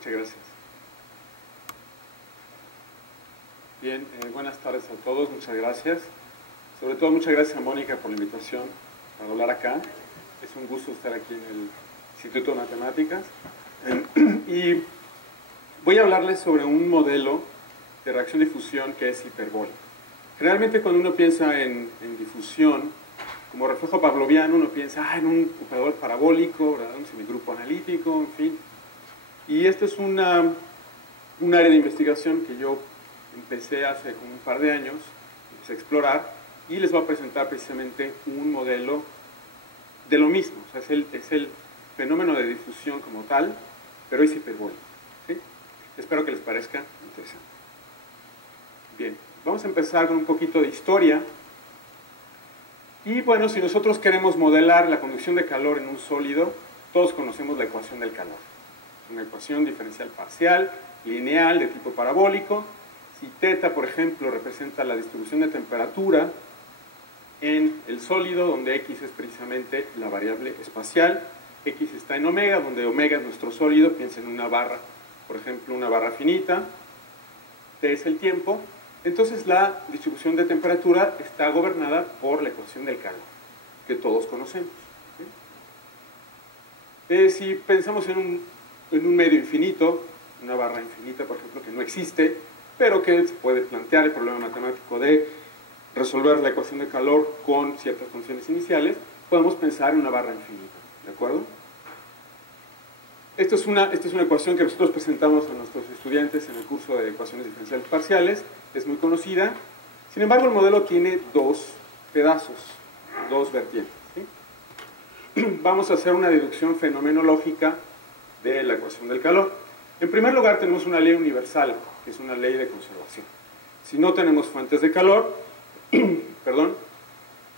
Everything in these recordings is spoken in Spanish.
Muchas gracias. Bien, buenas tardes a todos, muchas gracias. Sobre todo, muchas gracias a Mónica por la invitación para hablar acá. Es un gusto estar aquí en el Instituto de Matemáticas. Y voy a hablarles sobre un modelo de reacción-difusión que es hiperbólico. Generalmente cuando uno piensa en difusión, como reflejo pavloviano, uno piensa en un operador parabólico, ¿verdad? Un semigrupo analítico, en fin. Y esto es un área de investigación que yo empecé hace como un par de años, empecé a explorar, y les voy a presentar precisamente un modelo de lo mismo. O sea, es el fenómeno de difusión como tal, pero es hiperbólico. ¿Sí? Espero que les parezca interesante. Bien, vamos a empezar con un poquito de historia. Y bueno, si nosotros queremos modelar la conducción de calor en un sólido, todos conocemos la ecuación del calor. Es una ecuación diferencial parcial, lineal, de tipo parabólico. Si θ, por ejemplo, representa la distribución de temperatura en el sólido, donde x es precisamente la variable espacial, x está en omega, donde omega es nuestro sólido, piensen en una barra, por ejemplo, una barra finita, t es el tiempo. Entonces la distribución de temperatura está gobernada por la ecuación del calor, que todos conocemos. ¿Sí? Si pensamos en un medio infinito, una barra infinita, por ejemplo, que no existe, pero que se puede plantear el problema matemático de resolver la ecuación de calor con ciertas condiciones iniciales, podemos pensar en una barra infinita. ¿De acuerdo? Esta es una ecuación que nosotros presentamos a nuestros estudiantes en el curso de ecuaciones diferenciales parciales, es muy conocida. Sin embargo, el modelo tiene dos pedazos, dos vertientes. ¿Sí? Vamos a hacer una deducción fenomenológica de la ecuación del calor. En primer lugar, tenemos una ley universal, que es una ley de conservación. Si no tenemos fuentes de calor, perdón,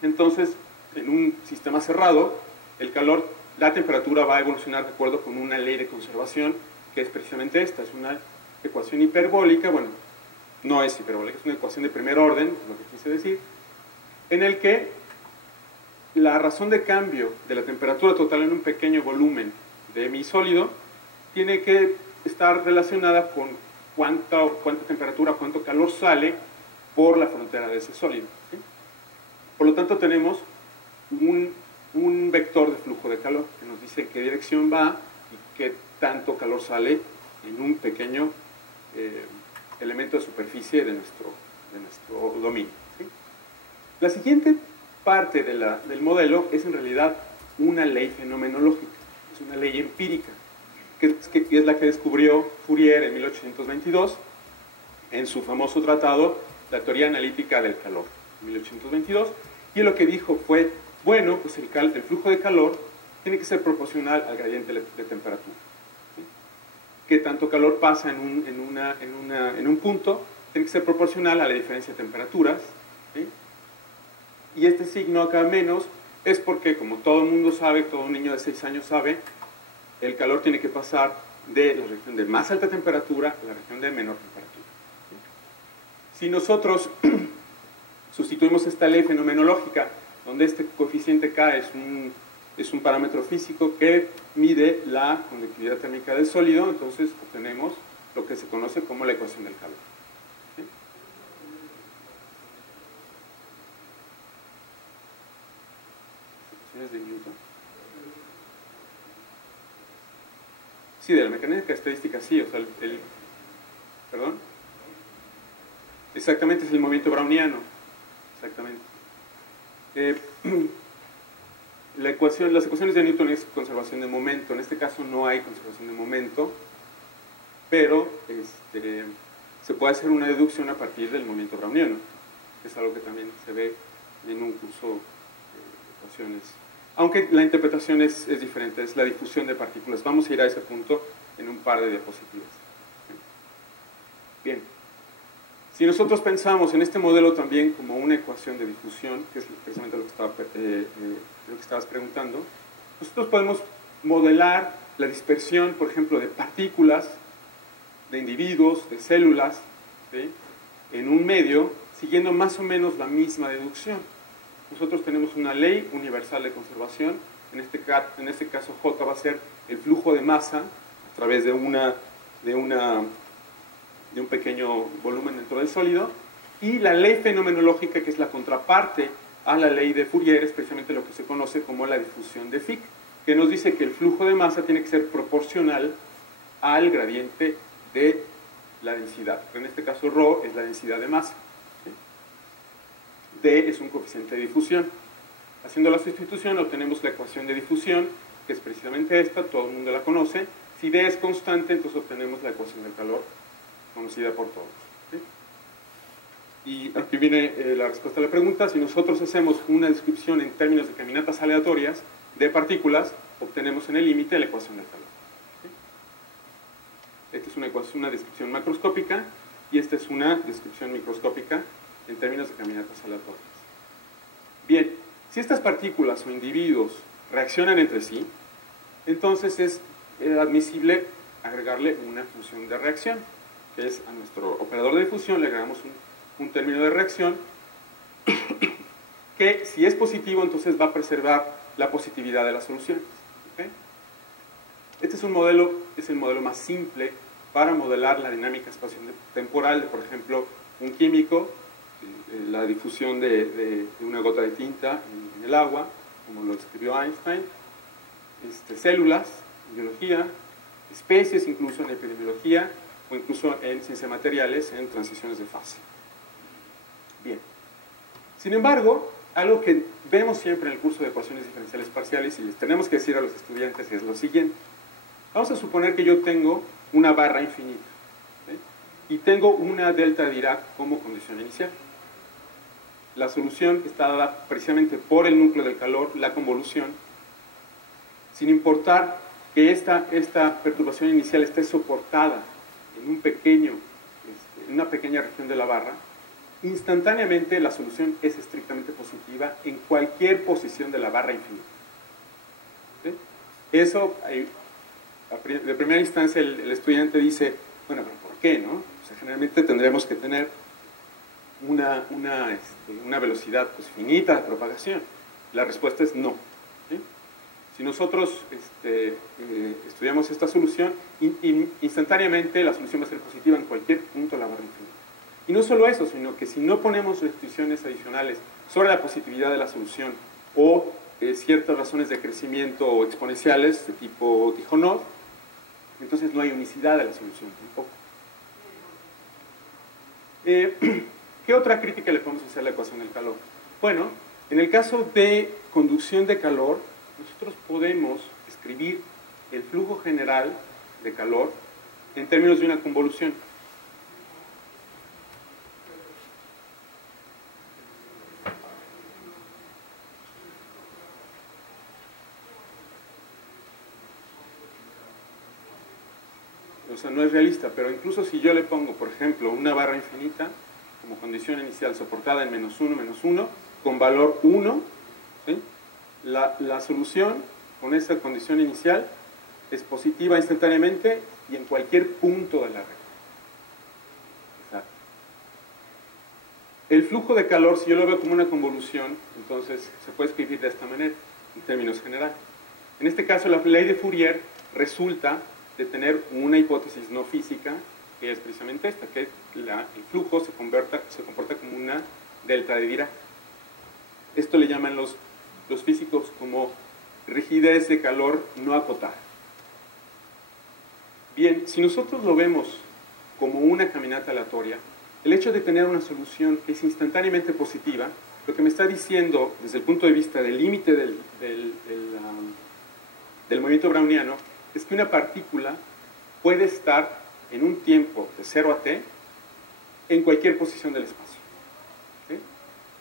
entonces en un sistema cerrado, el calor, la temperatura va a evolucionar de acuerdo con una ley de conservación, que es precisamente esta, es una ecuación hiperbólica, bueno, no es hiperbólica, es una ecuación de primer orden, es lo que quise decir, en el que la razón de cambio de la temperatura total en un pequeño volumen de mi sólido tiene que estar relacionada con cuánta temperatura, cuánto calor sale por la frontera de ese sólido. ¿Sí? Por lo tanto, tenemos un vector de flujo de calor que nos dice en qué dirección va y qué tanto calor sale en un pequeño elemento de superficie de nuestro dominio. ¿Sí? La siguiente parte del modelo es en realidad una ley fenomenológica, es una ley empírica, que es la que descubrió Fourier en 1822 en su famoso tratado La teoría analítica del calor, en 1822, y lo que dijo fue, bueno, pues el flujo de calor tiene que ser proporcional al gradiente de temperatura. ¿Sí? Que tanto calor pasa en un punto tiene que ser proporcional a la diferencia de temperaturas. ¿Sí? Y este signo acá menos es porque, como todo el mundo sabe, todo un niño de 6 años sabe, el calor tiene que pasar de la región de más alta temperatura a la región de menor temperatura. ¿Sí? Si nosotros sustituimos esta ley fenomenológica, donde este coeficiente K es un parámetro físico que mide la conductividad térmica del sólido, entonces obtenemos lo que se conoce como la ecuación del calor. ¿Sí? Ecuaciones de Newton. Sí, de la mecánica estadística sí, o sea, ¿perdón? Exactamente, es el movimiento browniano, exactamente. Las ecuaciones de Newton es conservación de momento, en este caso no hay conservación de momento, pero se puede hacer una deducción a partir del movimiento browniano, que es algo que también se ve en un curso de ecuaciones. Aunque la interpretación es diferente, es la difusión de partículas. Vamos a ir a ese punto en un par de diapositivas. Bien. Si nosotros pensamos en este modelo también como una ecuación de difusión, que es precisamente lo que estabas preguntando, nosotros podemos modelar la dispersión, por ejemplo, de partículas, de individuos, de células, ¿sí? En un medio, siguiendo más o menos la misma deducción. Nosotros tenemos una ley universal de conservación, en este caso J va a ser el flujo de masa a través de una de un pequeño volumen dentro del sólido, y la ley fenomenológica, que es la contraparte a la ley de Fourier, es precisamente lo que se conoce como la difusión de Fick, que nos dice que el flujo de masa tiene que ser proporcional al gradiente de la densidad. En este caso, ρ es la densidad de masa. D es un coeficiente de difusión. Haciendo la sustitución obtenemos la ecuación de difusión, que es precisamente esta, todo el mundo la conoce. Si D es constante, entonces obtenemos la ecuación del calor, conocida por todos. ¿Sí? Y aquí viene la respuesta a la pregunta. Si nosotros hacemos una descripción en términos de caminatas aleatorias de partículas, obtenemos en el límite la ecuación del calor. ¿Sí? Esta es una descripción macroscópica y esta es una descripción microscópica en términos de caminatas aleatorias. Bien, si estas partículas o individuos reaccionan entre sí, entonces es admisible agregarle una función de reacción, que es a nuestro operador de difusión le agregamos un término de reacción que, si es positivo, entonces va a preservar la positividad de las soluciones. ¿Okay? Este es el modelo más simple para modelar la dinámica espacio-temporal de, por ejemplo, un químico, la difusión de una gota de tinta en el agua, como lo describió Einstein, células en biología, especies incluso en epidemiología, o incluso en ciencia de materiales en transiciones de fase. Bien. Sin embargo, algo que vemos siempre en el curso de ecuaciones diferenciales parciales y les tenemos que decir a los estudiantes es lo siguiente. Vamos a suponer que yo tengo una barra infinita, ¿sí? Y tengo una delta de Dirac como condición inicial. La solución está dada precisamente por el núcleo del calor, la convolución, sin importar que esta perturbación inicial esté soportada en una pequeña región de la barra, instantáneamente la solución es estrictamente positiva en cualquier posición de la barra infinita. ¿Sí? Eso, de primera instancia, el estudiante dice, bueno, pero ¿por qué, no? O sea, generalmente tendríamos que tener una velocidad pues, finita de propagación. La respuesta es no. ¿Sí? Si nosotros estudiamos esta solución, instantáneamente la solución va a ser positiva en cualquier punto de la barra infinita. Y no solo eso, sino que si no ponemos restricciones adicionales sobre la positividad de la solución o ciertas razones de crecimiento o exponenciales de tipo Tikhonov, entonces no hay unicidad de la solución tampoco. ¿Qué otra crítica le podemos hacer a la ecuación del calor? Bueno, en el caso de conducción de calor, nosotros podemos escribir el flujo general de calor en términos de una convolución. O sea, no es realista, pero incluso si yo le pongo, por ejemplo, una barra infinita como condición inicial soportada en -1, con valor 1, ¿sí? La solución con esa condición inicial es positiva instantáneamente y en cualquier punto de la red. Exacto. El flujo de calor, si yo lo veo como una convolución, entonces se puede escribir de esta manera, en términos generales. En este caso, la ley de Fourier resulta de tener una hipótesis no física, que es precisamente esta, que el flujo se comporta como una delta de Dirac. Esto le llaman los físicos como rigidez de calor no acotada. Bien, si nosotros lo vemos como una caminata aleatoria, el hecho de tener una solución que es instantáneamente positiva, lo que me está diciendo desde el punto de vista del límite del movimiento browniano, es que una partícula puede estar en un tiempo de 0 a t en cualquier posición del espacio. ¿Sí?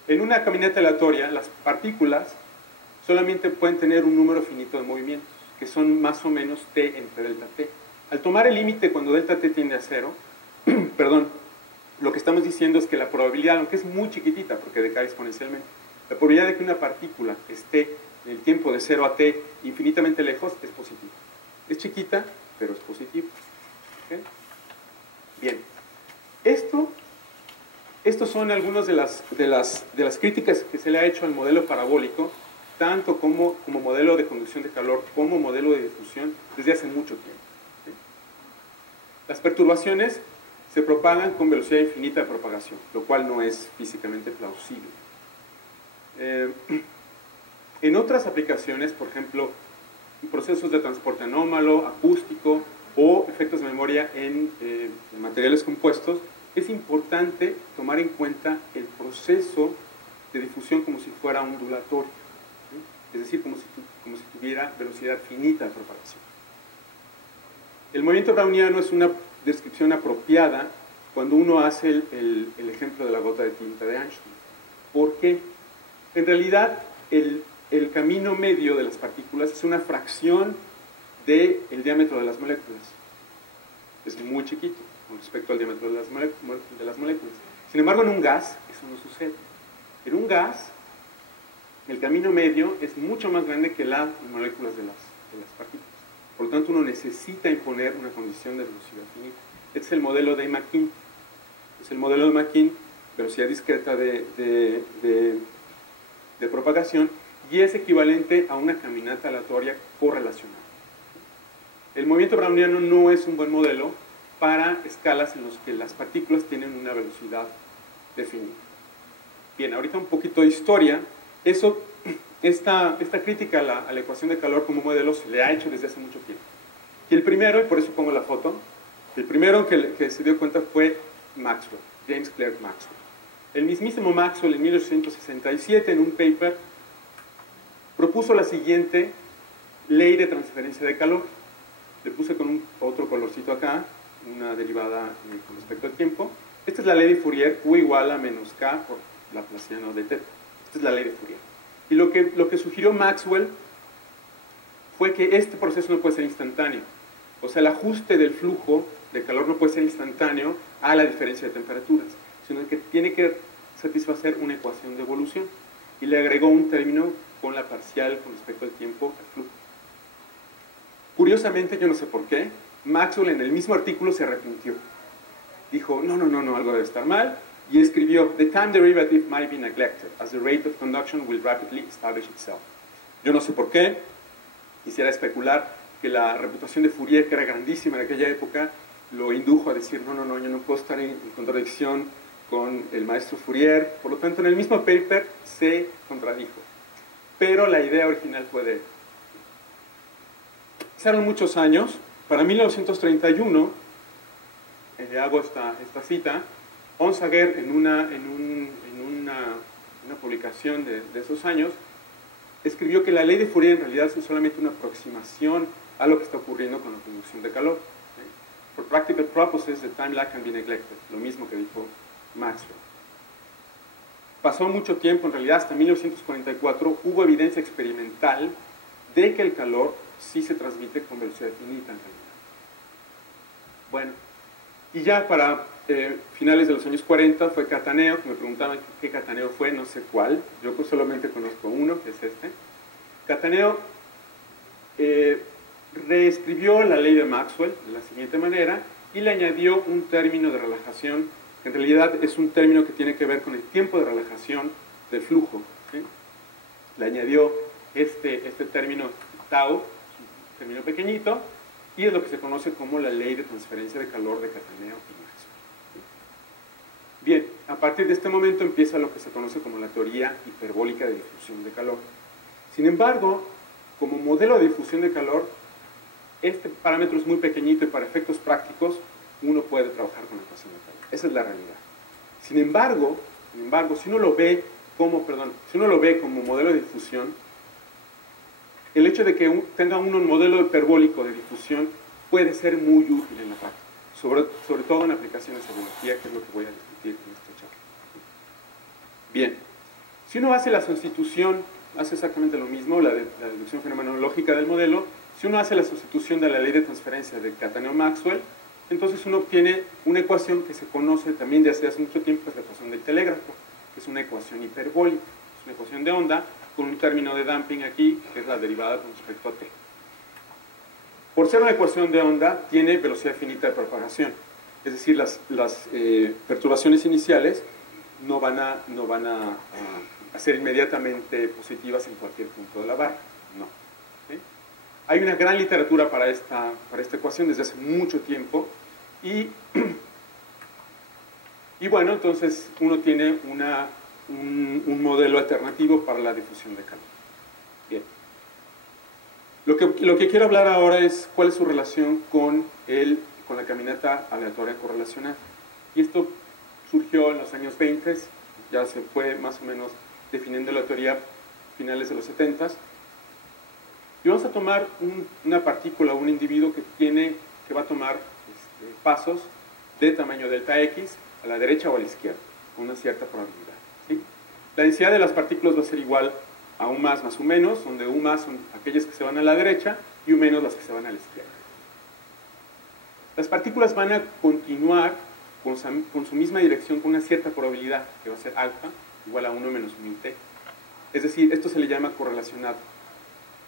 En una caminata aleatoria, las partículas solamente pueden tener un número finito de movimientos, que son más o menos t entre delta t. Al tomar el límite cuando delta t tiende a 0, perdón, lo que estamos diciendo es que la probabilidad, aunque es muy chiquitita porque decae exponencialmente, la probabilidad de que una partícula esté en el tiempo de 0 a t infinitamente lejos es positiva. Es chiquita, pero es positiva. ¿Okay? Bien. Estos son algunas de las críticas que se le ha hecho al modelo parabólico, tanto como modelo de conducción de calor como modelo de difusión desde hace mucho tiempo. ¿Sí? Las perturbaciones se propagan con velocidad infinita de propagación, lo cual no es físicamente plausible. En otras aplicaciones, por ejemplo, procesos de transporte anómalo, acústico o efectos de memoria en materiales compuestos, es importante tomar en cuenta el proceso de difusión como si fuera ondulatorio, ¿sí? Es decir, como si tuviera velocidad finita de propagación. El movimiento browniano es una descripción apropiada cuando uno hace el ejemplo de la gota de tinta de Einstein. ¿Por qué? En realidad, el camino medio de las partículas es una fracción del diámetro de las moléculas. Es muy chiquito con respecto al diámetro de las moléculas. Sin embargo, en un gas eso no sucede. En un gas, el camino medio es mucho más grande que las moléculas de las partículas. Por lo tanto, uno necesita imponer una condición de velocidad finita. Este es el modelo de McKean. Es el modelo de McKean, velocidad discreta de propagación, y es equivalente a una caminata aleatoria correlacionada. El movimiento browniano no es un buen modelo para escalas en las que las partículas tienen una velocidad definida. Bien, ahorita un poquito de historia. Esta crítica a la ecuación de calor como modelo se le ha hecho desde hace mucho tiempo. Y el primero, y por eso pongo la foto, el primero que se dio cuenta fue Maxwell, James Clerk Maxwell. El mismísimo Maxwell en 1867 en un paper propuso la siguiente ley de transferencia de calor. Le puse con otro colorcito acá, una derivada con respecto al tiempo. Esta es la ley de Fourier, Q igual a menos K por Laplaciano de θ. Esta es la ley de Fourier. Y lo que sugirió Maxwell fue que este proceso no puede ser instantáneo. O sea, el ajuste del flujo de calor no puede ser instantáneo a la diferencia de temperaturas, sino que tiene que satisfacer una ecuación de evolución. Y le agregó un término con la parcial con respecto al tiempo al flujo. Curiosamente, yo no sé por qué, Maxwell en el mismo artículo se arrepintió. Dijo, no, algo debe estar mal, y escribió, "The time derivative might be neglected, as the rate of conduction will rapidly establish itself." Yo no sé por qué, quisiera especular que la reputación de Fourier, que era grandísima en aquella época, lo indujo a decir, no, yo no puedo estar en contradicción con el maestro Fourier. Por lo tanto, en el mismo paper se contradijo. Pero la idea original fue de él. Pasaron muchos años. Para 1931, hago esta cita, Onsager en una publicación de esos años, escribió que la ley de Fourier en realidad es solamente una aproximación a lo que está ocurriendo con la conducción de calor. For practical purposes, the time lag can be neglected. Lo mismo que dijo Maxwell. Pasó mucho tiempo, en realidad hasta 1944 hubo evidencia experimental de que el calor sí se transmite con velocidad finita en realidad. Bueno, y ya para finales de los años 40 fue Cataneo, que me preguntaban qué Cataneo fue, no sé cuál, yo solamente conozco uno, que es este. Cataneo reescribió la ley de Maxwell de la siguiente manera y le añadió un término de relajación, que en realidad es un término que tiene que ver con el tiempo de relajación del flujo, ¿sí? Le añadió este término tau, un término pequeñito, y es lo que se conoce como la ley de transferencia de calor de Cataneo y Maxwell. Bien, a partir de este momento empieza lo que se conoce como la teoría hiperbólica de difusión de calor. Sin embargo, como modelo de difusión de calor, este parámetro es muy pequeñito y para efectos prácticos uno puede trabajar con la ecuación de calor. Esa es la realidad. Sin embargo, si uno lo ve como modelo de difusión, el hecho de que tenga uno un modelo hiperbólico de difusión puede ser muy útil en la práctica, sobre todo en aplicaciones de biología, que es lo que voy a discutir en esta charla. Bien, si uno hace la sustitución, hace exactamente lo mismo, la deducción fenomenológica del modelo. Si uno hace la sustitución de la ley de transferencia de Cataneo-Maxwell, entonces uno obtiene una ecuación que se conoce también desde hace mucho tiempo, que es la ecuación del telégrafo, que es una ecuación hiperbólica, es una ecuación de onda con un término de damping aquí, que es la derivada con respecto a t. Por ser una ecuación de onda, tiene velocidad finita de propagación, es decir, las perturbaciones iniciales no van a ser inmediatamente positivas en cualquier punto de la barra, no. ¿Sí? Hay una gran literatura para esta ecuación desde hace mucho tiempo, Y bueno, entonces uno tiene un modelo alternativo para la difusión de calor. Bien. Lo que quiero hablar ahora es cuál es su relación con la caminata aleatoria correlacionada. Y esto surgió en los años 20, ya se fue más o menos definiendo la teoría finales de los 70. Y vamos a tomar una partícula, un individuo que va a tomar pasos de tamaño delta X a la derecha o a la izquierda, con una cierta probabilidad, ¿sí? La densidad de las partículas va a ser igual a U más U menos, donde U más son aquellas que se van a la derecha y U menos las que se van a la izquierda. Las partículas van a continuar con su misma dirección con una cierta probabilidad, que va a ser alfa igual a 1 menos mu t. Es decir, esto se le llama correlacionado.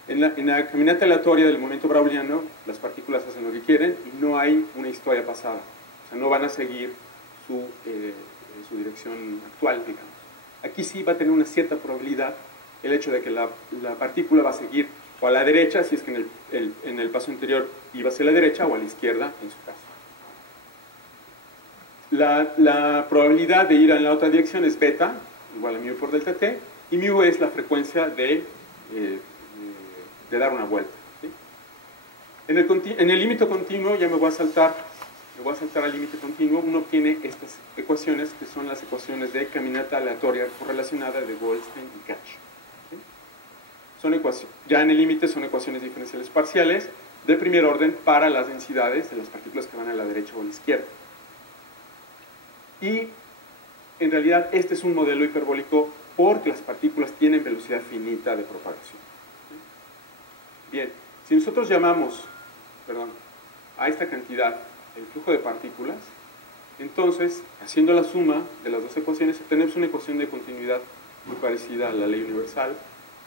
En la caminata aleatoria del momento browniano, las partículas hacen lo que quieren y no hay una historia pasada. O sea, no van a seguir su dirección actual, digamos. Aquí sí va a tener una cierta probabilidad el hecho de que la partícula va a seguir o a la derecha, si es que en el paso anterior iba hacia la derecha, o a la izquierda, en su caso. La probabilidad de ir en la otra dirección es beta, igual a mu por delta t, y mu es la frecuencia de dar una vuelta, ¿sí? En el límite continuo, ya me voy a saltar al límite continuo, uno obtiene estas ecuaciones, que son las ecuaciones de caminata aleatoria correlacionada de Goldstein y Katch, ¿sí? Ya en el límite son ecuaciones diferenciales parciales de primer orden para las densidades de las partículas que van a la derecha o a la izquierda. Y en realidad este es un modelo hiperbólico porque las partículas tienen velocidad finita de propagación. Bien, si nosotros llamamos, a esta cantidad el flujo de partículas, entonces, haciendo la suma de las dos ecuaciones, obtenemos una ecuación de continuidad muy parecida a la ley universal,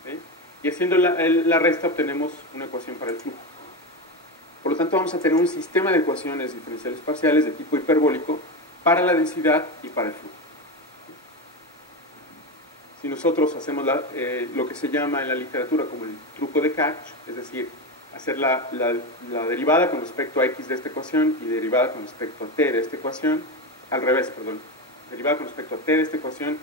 ¿sí? Y haciendo la resta obtenemos una ecuación para el flujo. Por lo tanto, vamos a tener un sistema de ecuaciones diferenciales parciales de tipo hiperbólico para la densidad y para el flujo. Si nosotros hacemos lo que se llama en la literatura como el truco de Katch, es decir, hacer la derivada con respecto a x de esta ecuación y derivada con respecto a t de esta ecuación, al revés, perdón, derivada con respecto a t de esta ecuación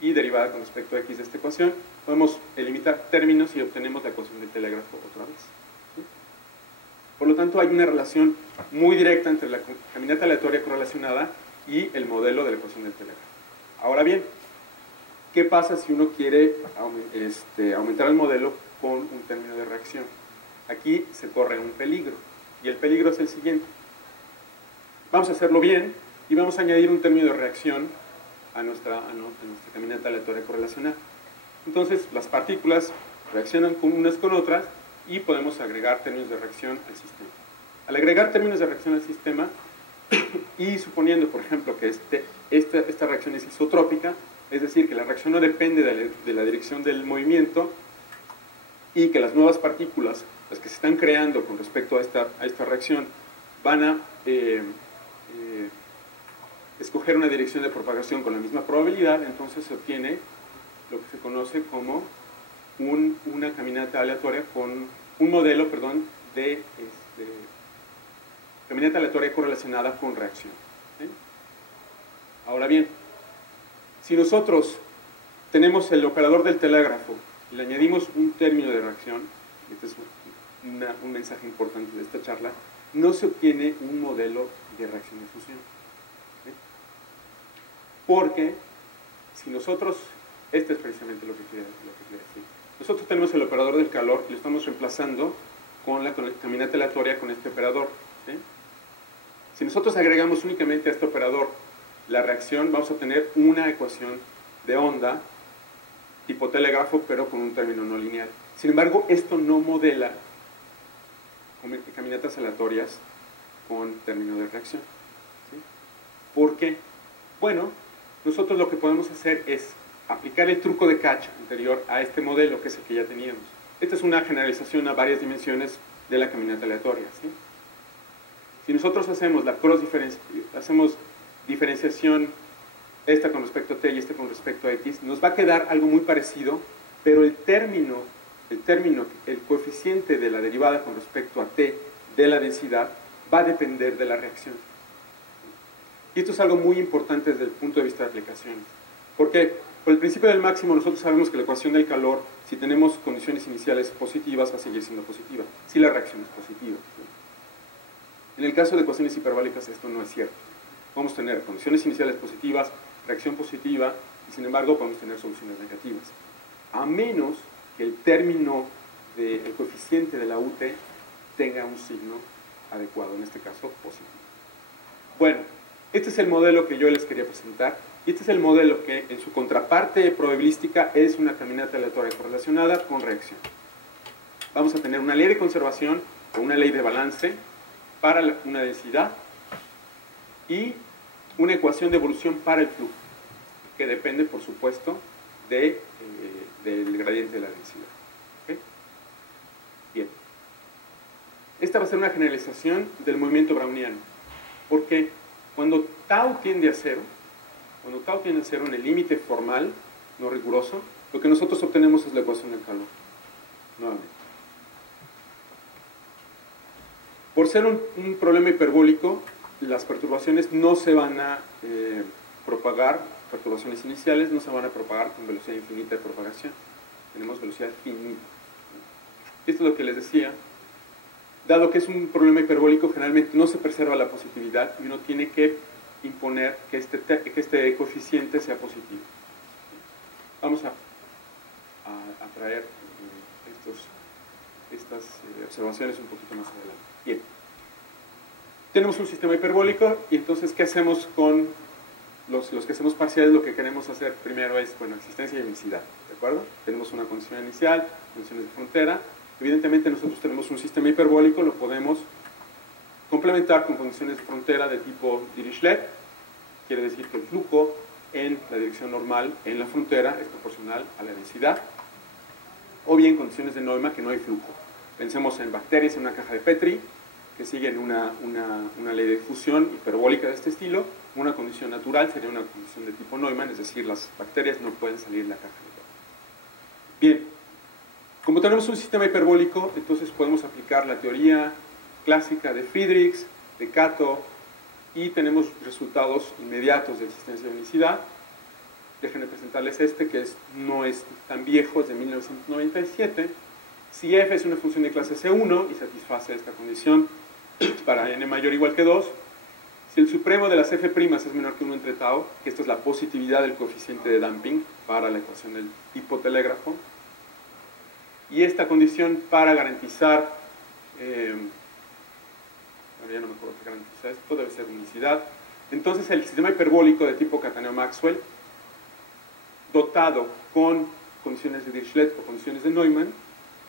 y derivada con respecto a x de esta ecuación, podemos eliminar términos y obtenemos la ecuación del telégrafo otra vez, ¿sí? Por lo tanto, hay una relación muy directa entre la caminata aleatoria correlacionada y el modelo de la ecuación del telégrafo. Ahora bien, ¿qué pasa si uno quiere aumentar el modelo con un término de reacción? Aquí se corre un peligro, y el peligro es el siguiente. Vamos a hacerlo bien y vamos a añadir un término de reacción a nuestra caminata aleatoria correlacionada. Entonces, las partículas reaccionan unas con otras y podemos agregar términos de reacción al sistema. Al agregar términos de reacción al sistema, y suponiendo, por ejemplo, que esta reacción es isotrópica, es decir, que la reacción no depende de la dirección del movimiento y que las nuevas partículas, las que se están creando con respecto a esta reacción, van a escoger una dirección de propagación con la misma probabilidad, entonces se obtiene lo que se conoce como una caminata aleatoria con un modelo, de caminata aleatoria correlacionada con reacción, ¿sí? Ahora bien, si nosotros tenemos el operador del telégrafo y le añadimos un término de reacción, este es un mensaje importante de esta charla, no se obtiene un modelo de reacción de fusión, ¿sí? Porque si nosotros, este es precisamente lo que quiero decir, nosotros tenemos el operador del calor y lo estamos reemplazando con la caminata aleatoria con este operador, ¿sí? Si nosotros agregamos únicamente a este operador la reacción, vamos a obtener una ecuación de onda tipo telégrafo, pero con un término no lineal. Sin embargo, esto no modela caminatas aleatorias con término de reacción, ¿sí? ¿Por qué? Bueno, nosotros lo que podemos hacer es aplicar el truco de Katch anterior a este modelo, que es el que ya teníamos. Esta es una generalización a varias dimensiones de la caminata aleatoria, ¿sí? Si nosotros hacemos diferenciación esta con respecto a t y esta con respecto a x, nos va a quedar algo muy parecido, pero el coeficiente de la derivada con respecto a t de la densidad va a depender de la reacción. Y esto es algo muy importante desde el punto de vista de aplicaciones. ¿Por qué? Por el principio del máximo, nosotros sabemos que la ecuación del calor, si tenemos condiciones iniciales positivas, va a seguir siendo positiva, si la reacción es positiva. En el caso de ecuaciones hiperbólicas esto no es cierto. Podemos tener condiciones iniciales positivas, reacción positiva, y sin embargo podemos tener soluciones negativas. A menos que el término del coeficiente de la UT tenga un signo adecuado, en este caso positivo. Bueno, este es el modelo que yo les quería presentar, y este es el modelo que en su contraparte probabilística es una caminata aleatoria correlacionada con reacción. Vamos a tener una ley de conservación o una ley de balance para una densidad y una ecuación de evolución para el flujo, que depende, por supuesto, del gradiente de la densidad. ¿Okay? Bien. Esta va a ser una generalización del movimiento browniano, porque cuando tau tiende a cero, en el límite formal, no riguroso, lo que nosotros obtenemos es la ecuación del calor. Nuevamente. Por ser un problema hiperbólico, las perturbaciones no se van a propagar, perturbaciones iniciales no se van a propagar con velocidad infinita de propagación. Tenemos velocidad finita. Esto es lo que les decía. Dado que es un problema hiperbólico, generalmente no se preserva la positividad y uno tiene que imponer que este coeficiente sea positivo. Vamos a traer estas observaciones un poquito más adelante. Bien. Tenemos un sistema hiperbólico y entonces, ¿qué hacemos con los que hacemos parciales? Lo que queremos hacer primero es, bueno, existencia y unicidad, ¿de acuerdo? Tenemos una condición inicial, condiciones de frontera. Evidentemente nosotros tenemos un sistema hiperbólico, lo podemos complementar con condiciones de frontera de tipo Dirichlet. Quiere decir que el flujo en la dirección normal en la frontera es proporcional a la densidad. O bien condiciones de Neumann, que no hay flujo. Pensemos en bacterias en una caja de Petri, que siguen una ley de fusión hiperbólica de este estilo. Una condición natural sería una condición de tipo Neumann, es decir, las bacterias no pueden salir de la caja de Petri. Bien, como tenemos un sistema hiperbólico, entonces podemos aplicar la teoría clásica de Friedrichs, de Kato, y tenemos resultados inmediatos de existencia de unicidad. Déjenme presentarles este, que no es tan viejo, es de 1997. Si f es una función de clase C1 y satisface esta condición para n mayor o igual que 2, si el supremo de las f' es menor que 1 entre tau, que esto es la positividad del coeficiente de damping para la ecuación del tipo telégrafo, y esta condición para garantizar, ya no me acuerdo qué garantiza esto, debe ser unicidad. Entonces el sistema hiperbólico de tipo Cataneo-Maxwell, dotado con condiciones de Dirichlet o condiciones de Neumann,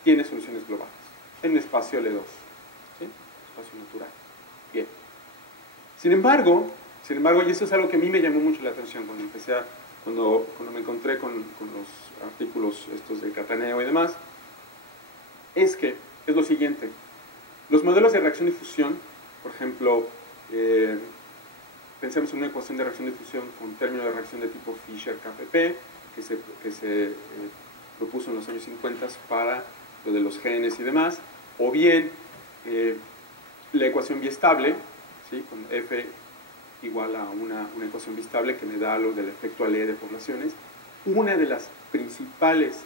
tiene soluciones globales en un espacio L2, ¿sí? Espacio natural. Bien. Sin embargo, y eso es algo que a mí me llamó mucho la atención cuando me encontré con los artículos estos de Cataneo y demás, es lo siguiente. Los modelos de reacción y fusión, por ejemplo, pensemos en una ecuación de reacción y fusión con término de reacción de tipo Fischer-KPP, que se propuso en los años 50 para lo de los genes y demás, o bien la ecuación biestable, ¿sí? Con F igual a una ecuación biestable que me da lo del efecto Allee de poblaciones. Una de las principales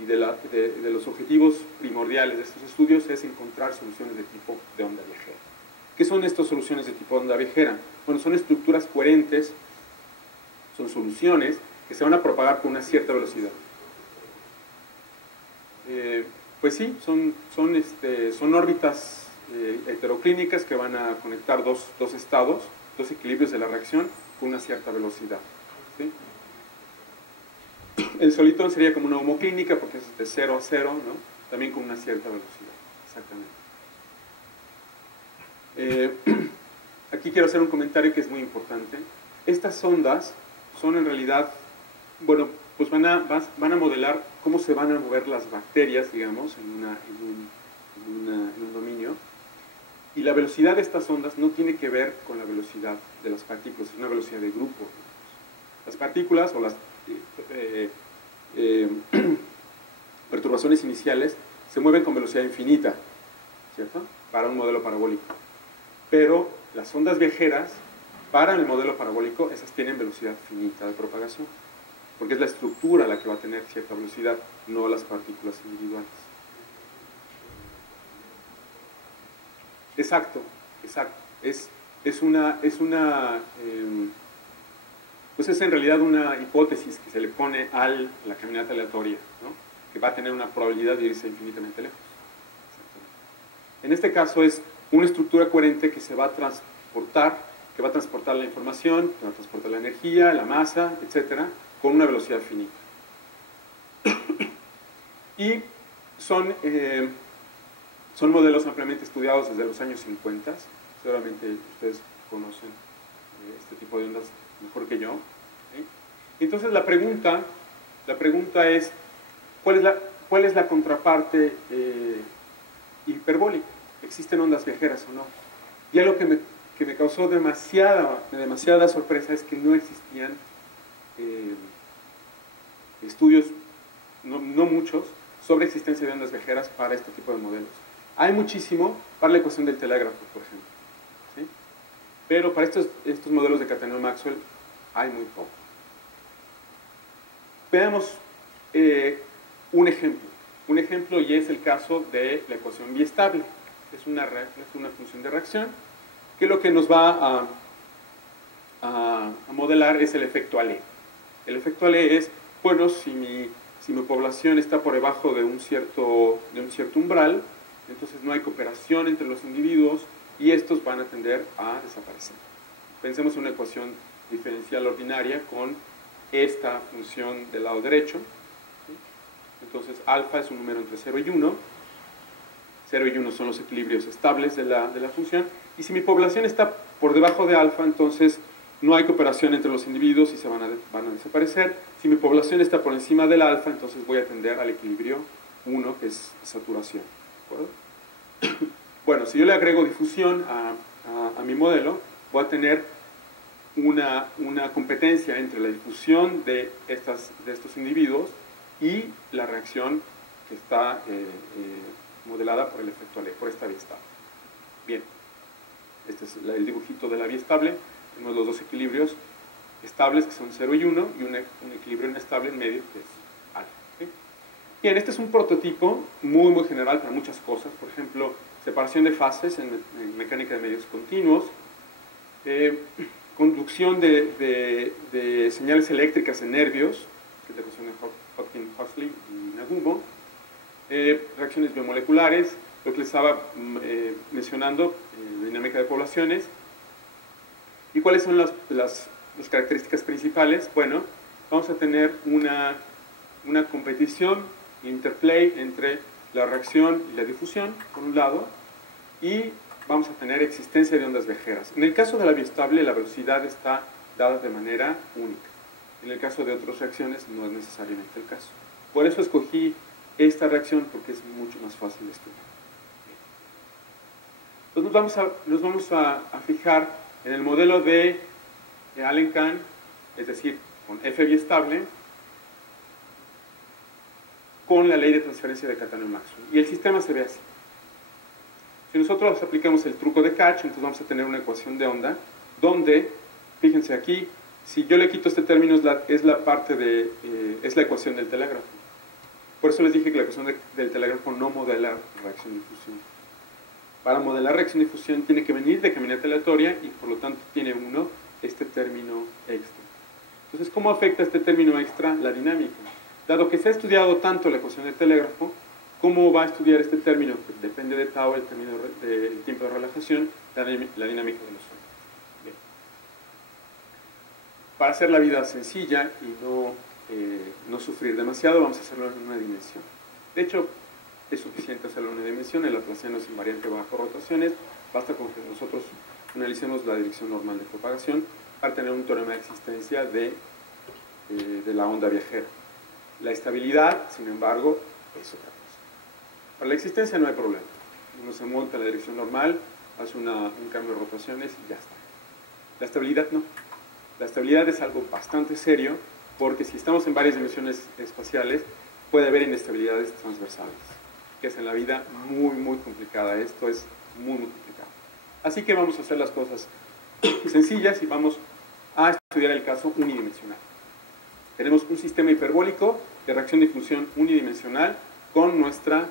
y de los objetivos primordiales de estos estudios es encontrar soluciones de tipo de onda viajera. ¿Qué son estas soluciones de tipo onda viajera? Bueno, son estructuras coherentes, son soluciones que se van a propagar con una cierta velocidad. Pues sí, son órbitas heteroclínicas que van a conectar dos estados, dos equilibrios de la reacción con una cierta velocidad, ¿sí? El solitón sería como una homoclínica porque es de 0 a 0, ¿no? También con una cierta velocidad, exactamente. Aquí quiero hacer un comentario que es muy importante. Estas ondas son en realidad, bueno, pues van a modelar cómo se van a mover las bacterias, digamos, en un dominio. Y la velocidad de estas ondas no tiene que ver con la velocidad de las partículas, es una velocidad de grupo. Las partículas o las perturbaciones iniciales se mueven con velocidad infinita, ¿cierto? Para un modelo parabólico. Pero las ondas viajeras Para el modelo parabólico, esas tienen velocidad finita de propagación, porque es la estructura la que va a tener cierta velocidad, no las partículas individuales. Exacto, exacto. Pues es en realidad una hipótesis que se le pone a la caminata aleatoria, ¿no? Que va a tener una probabilidad de irse infinitamente lejos. En este caso es una estructura coherente que se va a transportar, que va a transportar la información, que va a transportar la energía, la masa, etcétera, con una velocidad finita. Y son modelos ampliamente estudiados desde los años 50. Seguramente ustedes conocen este tipo de ondas mejor que yo. ¿Sí? Entonces la pregunta es, ¿cuál es la contraparte hiperbólica? ¿Existen ondas viajeras o no? Y algo que me causó demasiada sorpresa es que no existían estudios, no muchos, sobre existencia de ondas viajeras para este tipo de modelos. Hay muchísimo para la ecuación del telégrafo, por ejemplo. ¿Sí? Pero para estos modelos de Cataneo-Maxwell hay muy poco. Veamos un ejemplo, y es el caso de la ecuación biestable. Es una función de reacción que lo que nos va a modelar es el efecto Alé. El efecto Alé es, bueno, si mi población está por debajo de un cierto umbral, entonces no hay cooperación entre los individuos y estos van a tender a desaparecer. Pensemos en una ecuación diferencial ordinaria con esta función del lado derecho. Entonces alfa es un número entre 0 y 1. 0 y 1 son los equilibrios estables de la función. Y si mi población está por debajo de alfa, entonces no hay cooperación entre los individuos y se van a desaparecer. Si mi población está por encima del alfa, entonces voy a tender al equilibrio 1, que es saturación. ¿De acuerdo? Bueno, si yo le agrego difusión a mi modelo, voy a tener una competencia entre la difusión de estos individuos y la reacción que está modelada por el efecto Alé, por esta vía estable. Bien, este es el dibujito de la vía estable. Tenemos los dos equilibrios estables, que son 0 y 1, y un equilibrio inestable en medio, que es alfa. ¿Sí? Bien, este es un prototipo muy general para muchas cosas. Por ejemplo, separación de fases en mecánica de medios continuos, conducción de señales eléctricas en nervios, que es la ecuación de Hodgkin-Huxley y Nagumo, reacciones biomoleculares, lo que les estaba mencionando, dinámica de poblaciones. ¿Y cuáles son las características principales? Bueno, vamos a tener una competición, interplay entre la reacción y la difusión, por un lado, y vamos a tener existencia de ondas viajeras. En el caso de la biestable, la velocidad está dada de manera única. En el caso de otras reacciones, no es necesariamente el caso. Por eso escogí esta reacción, porque es mucho más fácil de estudiar. Entonces nos vamos a fijar en el modelo de Allen-Cahn, es decir, con F biestable, con la ley de transferencia de Cataneo-Maxwell. Y el sistema se ve así. Si nosotros aplicamos el truco de Catch, entonces vamos a tener una ecuación de onda, donde, fíjense aquí, si yo le quito este término, es la ecuación del telégrafo. Por eso les dije que la ecuación del telégrafo no modela reacción y fusión. Para modelar reacción y fusión tiene que venir de caminata aleatoria y por lo tanto tiene este término extra. Entonces, ¿cómo afecta este término extra la dinámica? Dado que se ha estudiado tanto la ecuación del telégrafo, ¿cómo va a estudiar este término? Pues depende de tau, el tiempo de relajación, la dinámica de los sonidos. Bien. Para hacer la vida sencilla y no sufrir demasiado, vamos a hacerlo en una dimensión. De hecho, es suficiente hacerlo en una dimensión. El laplaciano es invariante bajo rotaciones. Basta con que nosotros analicemos la dirección normal de propagación para tener un teorema de existencia de la onda viajera. La estabilidad, sin embargo, es otra cosa. Para la existencia no hay problema. Uno se monta la dirección normal, hace un cambio de rotaciones y ya está. La estabilidad no. La estabilidad es algo bastante serio, porque si estamos en varias dimensiones espaciales, puede haber inestabilidades transversales, que es en la vida muy complicada. Esto es muy complicado. Así que vamos a hacer las cosas sencillas y vamos a estudiar el caso unidimensional. Tenemos un sistema hiperbólico de reacción de difusión unidimensional con nuestra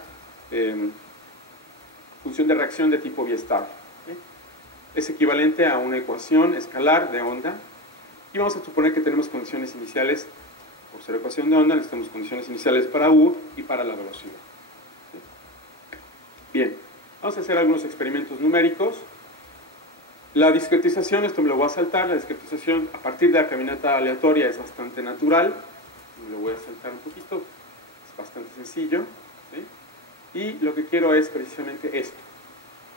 función de reacción de tipo biestable. Es equivalente a una ecuación escalar de onda y vamos a suponer que tenemos condiciones iniciales, por ser ecuación de onda, necesitamos condiciones iniciales para U y para la velocidad. Bien, vamos a hacer algunos experimentos numéricos. La discretización, esto me lo voy a saltar, la discretización a partir de la caminata aleatoria es bastante natural, me lo voy a saltar un poquito, es bastante sencillo, ¿sí? Y lo que quiero es precisamente esto.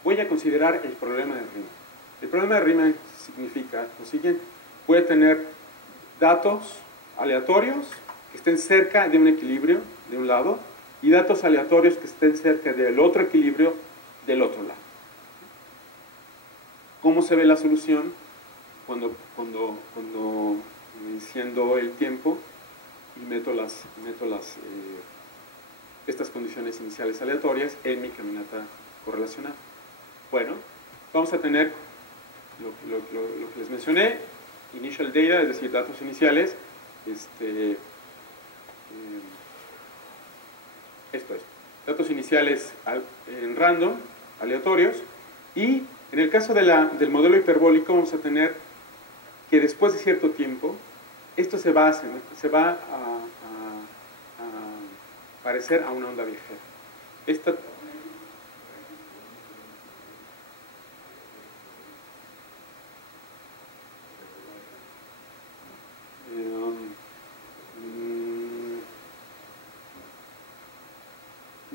Voy a considerar el problema de Riemann. El problema de Riemann significa lo siguiente: voy a tener datos aleatorios que estén cerca de un equilibrio de un lado y datos aleatorios que estén cerca del otro equilibrio del otro lado. ¿Cómo se ve la solución cuando enciendo el tiempo y meto estas condiciones iniciales aleatorias en mi caminata correlacional? Bueno, vamos a tener lo que les mencioné, initial data, es decir, datos iniciales, datos iniciales en random, aleatorios, y en el caso del modelo hiperbólico vamos a tener que después de cierto tiempo esto se va a parecer a una onda viajera.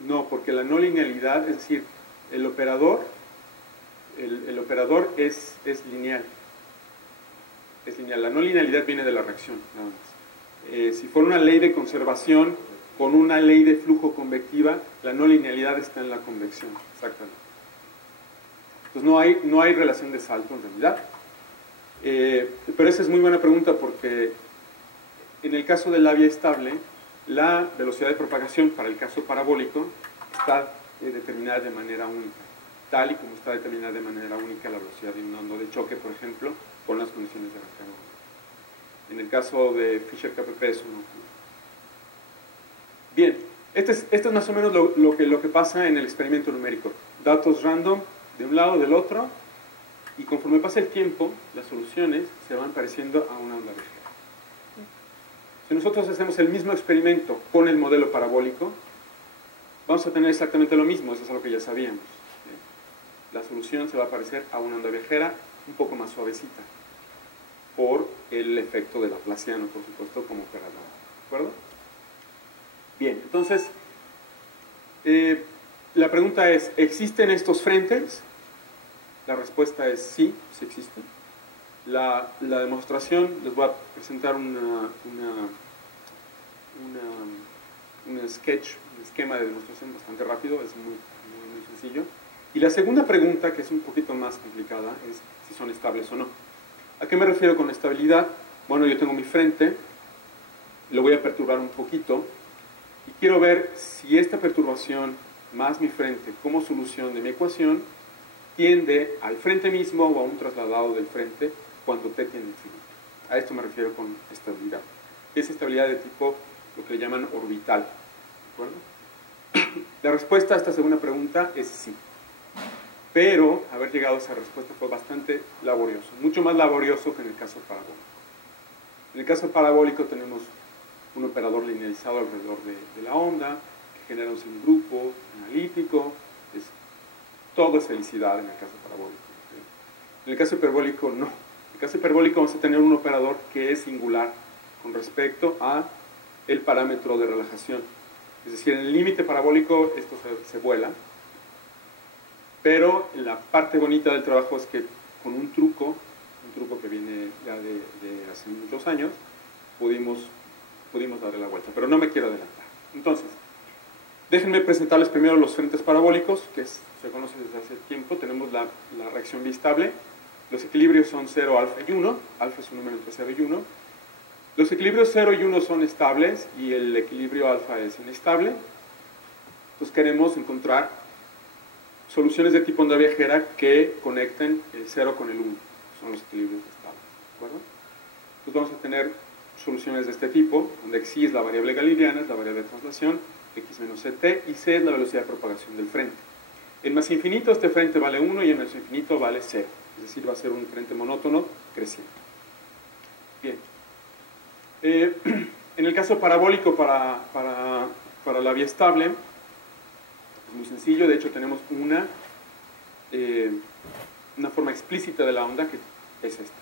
No, porque la no linealidad, es decir, el operador es lineal. Es lineal. La no linealidad viene de la reacción, nada más. Si fuera una ley de conservación con una ley de flujo convectiva, la no linealidad está en la convección, exactamente. Entonces no hay relación de salto en realidad. Pero esa es muy buena pregunta porque en el caso de la vía estable, la velocidad de propagación para el caso parabólico está determinada de manera única, tal y como está determinada de manera única la velocidad de un nodo de choque, por ejemplo, con las condiciones de reacción. En el caso de Fischer-KPP es uno. Bien, este es más o menos lo que pasa en el experimento numérico. Datos random de un lado, del otro, y conforme pasa el tiempo, las soluciones se van pareciendo a una onda viajera. Si nosotros hacemos el mismo experimento con el modelo parabólico, vamos a tener exactamente lo mismo, eso es algo que ya sabíamos. La solución se va a parecer a una onda viajera un poco más suavecita, por el efecto de Laplaciano, por supuesto, como operador. ¿De acuerdo? Bien, entonces, la pregunta es, ¿existen estos frentes? La respuesta es sí, sí existen. La demostración, les voy a presentar un sketch, un esquema de demostración bastante rápido, es muy sencillo. Y la segunda pregunta, que es un poquito más complicada, es si son estables o no. ¿A qué me refiero con estabilidad? Bueno, yo tengo mi frente, lo voy a perturbar un poquito, y quiero ver si esta perturbación más mi frente como solución de mi ecuación tiende al frente mismo o a un trasladado del frente cuando t tiende a infinito. A esto me refiero con estabilidad. Es estabilidad de tipo, lo que le llaman orbital. ¿De acuerdo? La respuesta a esta segunda pregunta es sí. Pero haber llegado a esa respuesta fue bastante laborioso, mucho más laborioso que en el caso parabólico. En el caso parabólico tenemos un operador linealizado alrededor de la onda, que genera un semigrupo analítico, todo es felicidad en el caso parabólico. En el caso hiperbólico no. En el caso hiperbólico vamos a tener un operador que es singular con respecto a el parámetro de relajación. Es decir, en el límite parabólico esto se vuela, pero la parte bonita del trabajo es que con un truco que viene ya de hace muchos años, pudimos darle la vuelta, pero no me quiero adelantar. Entonces, déjenme presentarles primero los frentes parabólicos, que se conoce desde hace tiempo. Tenemos la reacción bistable. Los equilibrios son 0, alfa y 1. Alfa es un número entre 0 y 1. Los equilibrios 0 y 1 son estables y el equilibrio alfa es inestable. Entonces queremos encontrar soluciones de tipo onda viajera que conecten el 0 con el 1. son los equilibrios estables, ¿de acuerdo? Entonces vamos a tener soluciones de este tipo, donde xi es la variable galileana, es la variable de traslación, x menos ct, y c es la velocidad de propagación del frente. En más infinito este frente vale 1 y en menos infinito vale 0, es decir, va a ser un frente monótono creciente. Bien. En el caso parabólico para la vía estable, es muy sencillo, de hecho tenemos una forma explícita de la onda que es esta,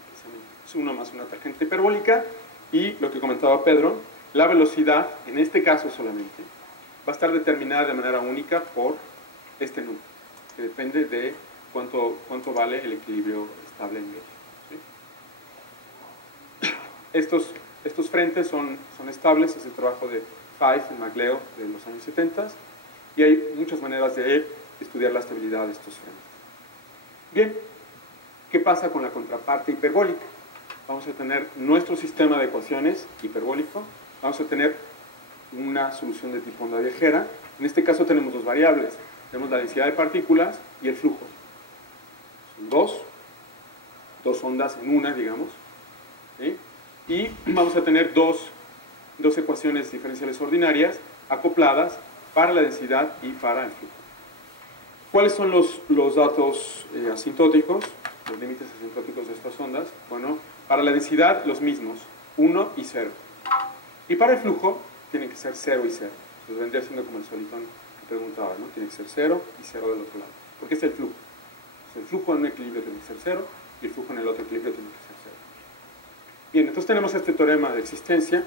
es 1 más una tangente hiperbólica, y lo que comentaba Pedro, la velocidad, en este caso solamente, va a estar determinada de manera única por este número, que depende de cuánto vale el equilibrio estable en medio. ¿Sí? Estos frentes son estables, es el trabajo de Fife y MacLeod de los años 70, y hay muchas maneras de estudiar la estabilidad de estos frentes. Bien, ¿qué pasa con la contraparte hiperbólica? Vamos a tener nuestro sistema de ecuaciones hiperbólico, vamos a tener una solución de tipo onda viajera. En este caso tenemos dos variables, tenemos la densidad de partículas y el flujo. Son dos ondas en una, digamos, ¿sí? Y vamos a tener dos ecuaciones diferenciales ordinarias acopladas para la densidad y para el flujo. ¿Cuáles son los datos asintóticos, los límites asintóticos de estas ondas? Bueno, para la densidad los mismos, 1 y 0. Y para el flujo tienen que ser 0 y 0. Entonces vendría siendo como el solitón que preguntaba, ¿no? Tiene que ser 0 y 0 del otro lado. Porque es el flujo. Entonces, el flujo en un equilibrio tiene que ser 0 y el flujo en el otro equilibrio tiene que ser 0. Bien, entonces tenemos este teorema de existencia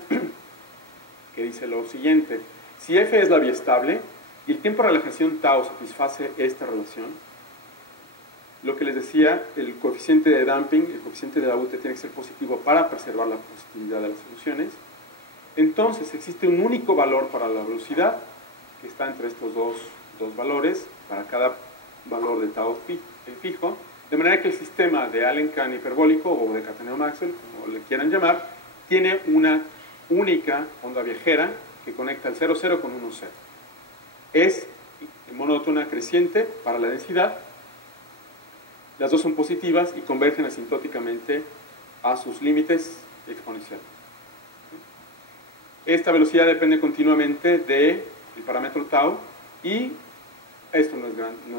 que dice lo siguiente. Si f es la vía estable y el tiempo de relajación tau satisface esta relación, lo que les decía, el coeficiente de damping, el coeficiente de la UT tiene que ser positivo para preservar la positividad de las soluciones. Entonces existe un único valor para la velocidad que está entre estos dos valores para cada valor de tau fijo, de manera que el sistema de Allen-Cahn hiperbólico o de Cataneo-Maxwell, como le quieran llamar, tiene una única onda viajera que conecta el 0,0 con 1,0. Es monótona creciente para la densidad. Las dos son positivas y convergen asintóticamente a sus límites exponenciales. Esta velocidad depende continuamente del parámetro tau, y esto no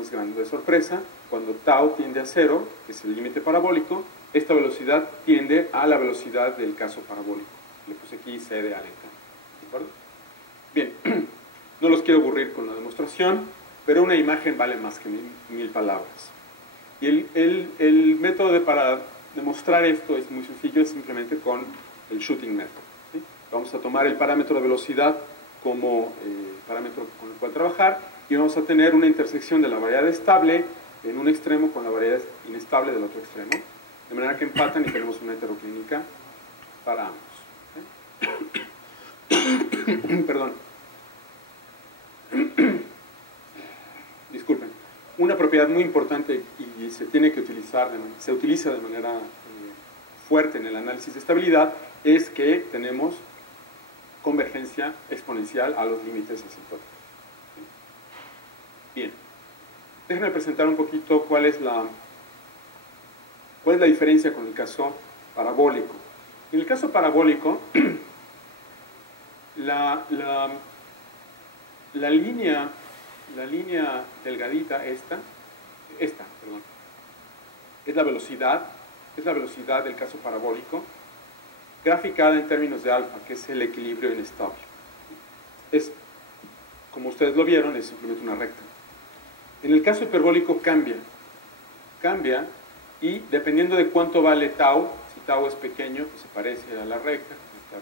es grande de sorpresa. Cuando tau tiende a 0, que es el límite parabólico, esta velocidad tiende a la velocidad del caso parabólico. Le puse aquí c de Allen-Cahn. ¿De acuerdo? Bien, no los quiero aburrir con la demostración, pero una imagen vale más que mil palabras. Y el método para demostrar esto es muy sencillo, es simplemente con el shooting method. ¿Sí? Vamos a tomar el parámetro de velocidad como parámetro con el cual trabajar, y vamos a tener una intersección de la variable estable en un extremo con la variable inestable del otro extremo, de manera que empatan y tenemos una heteroclínica para ambos. Perdón. Disculpen. Una propiedad muy importante y se utiliza de manera fuerte en el análisis de estabilidad es que tenemos convergencia exponencial a los límites asintóticos. Bien, déjenme presentar un poquito cuál es la diferencia con el caso parabólico. En el caso parabólico, la línea delgadita, esta, perdón, es la velocidad del caso parabólico, graficada en términos de alfa, que es el equilibrio inestable. Como ustedes lo vieron, es simplemente una recta. En el caso hiperbólico cambia, y dependiendo de cuánto vale tau, si tau es pequeño, pues se parece a la recta, que está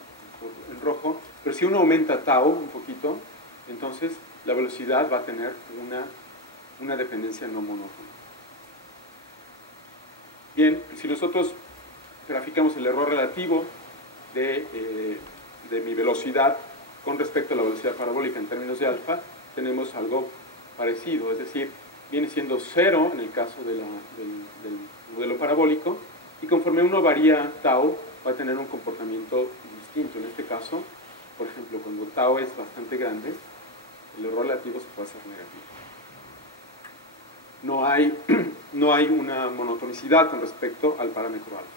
en rojo, pero si uno aumenta tau un poquito, entonces la velocidad va a tener una dependencia no monótona. Bien, si nosotros graficamos el error relativo de mi velocidad con respecto a la velocidad parabólica en términos de alfa, tenemos algo parecido, es decir, viene siendo 0 en el caso del modelo parabólico, y conforme uno varía tau, va a tener un comportamiento distinto. En este caso, por ejemplo, cuando tau es bastante grande, el error relativo se puede hacer negativo. No hay no hay una monotonicidad con respecto al parámetro alfa.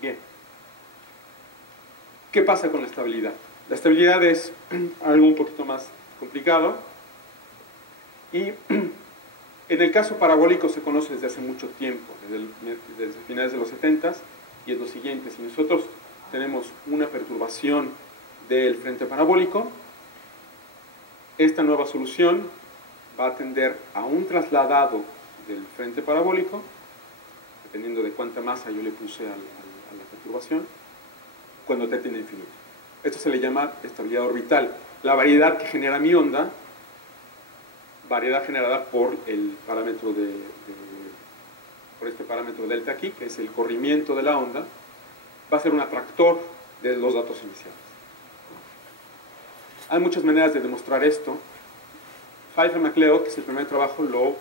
Bien. ¿Qué pasa con la estabilidad? La estabilidad es algo un poquito más complicado y en el caso parabólico se conoce desde hace mucho tiempo, desde finales de los 70s, y es lo siguiente: si nosotros tenemos una perturbación del frente parabólico, esta nueva solución va a tender a un trasladado del frente parabólico, dependiendo de cuánta masa yo le puse a la perturbación, cuando t tiende a infinito. Esto se le llama estabilidad orbital. La variedad que genera mi onda, variedad generada por el parámetro por este parámetro delta aquí, que es el corrimiento de la onda, va a ser un atractor de los datos iniciales. Hay muchas maneras de demostrar esto. Pfeiffer MacLeod, que es el primer trabajo, lo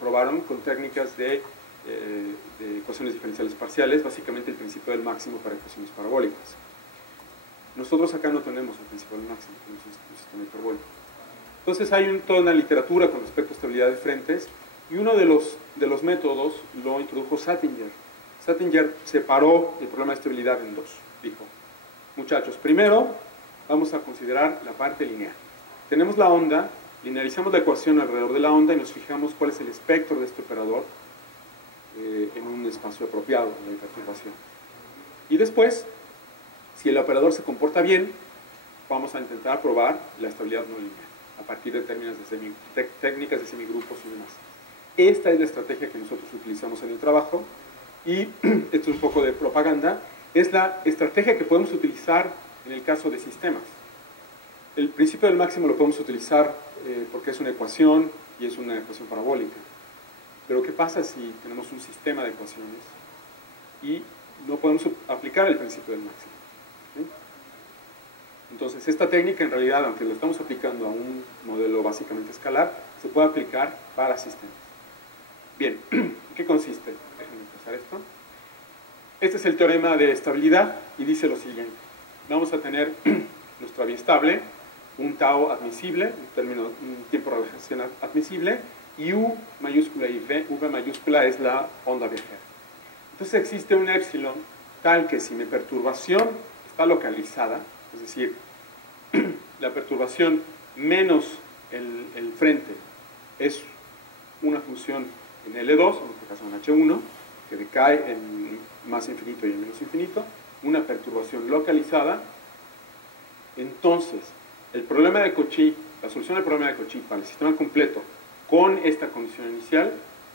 probaron con técnicas de ecuaciones diferenciales parciales, básicamente el principio del máximo para ecuaciones parabólicas. Nosotros acá no tenemos el principio del máximo, tenemos un sistema hiperbólico. Entonces hay toda una literatura con respecto a estabilidad de frentes, y uno de los métodos lo introdujo Sattinger. Sattinger separó el problema de estabilidad en dos. Dijo: muchachos, primero vamos a considerar la parte lineal. Tenemos la onda, linearizamos la ecuación alrededor de la onda y nos fijamos cuál es el espectro de este operador en un espacio apropiado de perturbación. Y después, si el operador se comporta bien, vamos a intentar probar la estabilidad no lineal a partir de técnicas de semigrupos y demás. Esta es la estrategia que nosotros utilizamos en el trabajo, y esto es un poco de propaganda. Es la estrategia que podemos utilizar en el caso de sistemas. El principio del máximo lo podemos utilizar porque es una ecuación y es una ecuación parabólica. Pero ¿qué pasa si tenemos un sistema de ecuaciones y no podemos aplicar el principio del máximo? ¿Sí? Entonces, esta técnica, en realidad, aunque lo estamos aplicando a un modelo básicamente escalar, se puede aplicar para sistemas. Bien, ¿en qué consiste? Déjenme empezar esto. Este es el teorema de estabilidad y dice lo siguiente: vamos a tener nuestra vía estable, un tau admisible, un tiempo de relajación admisible, y U mayúscula y V mayúscula es la onda viajera. Entonces existe un épsilon tal que si mi perturbación está localizada, es decir, la perturbación menos el frente es una función en L2, en este caso en H1, que decae en más infinito y en menos infinito, una perturbación localizada, entonces el problema de Cauchy, la solución del problema de Cauchy para el sistema completo con esta condición inicial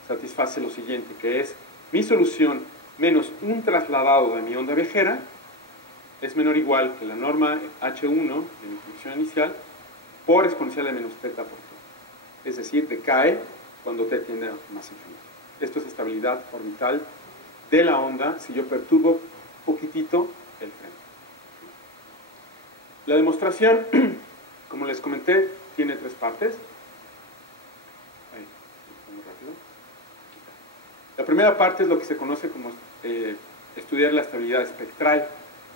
satisface lo siguiente, que es mi solución menos un trasladado de mi onda viajera es menor o igual que la norma H1 de mi condición inicial por exponencial de menos teta por t. Es decir, decae cuando t tiende a más infinito. Esto es estabilidad orbital de la onda si yo perturbo poquitito el frente. La demostración, como les comenté, tiene tres partes. Ahí, muy rápido. La primera parte es lo que se conoce como estudiar la estabilidad espectral.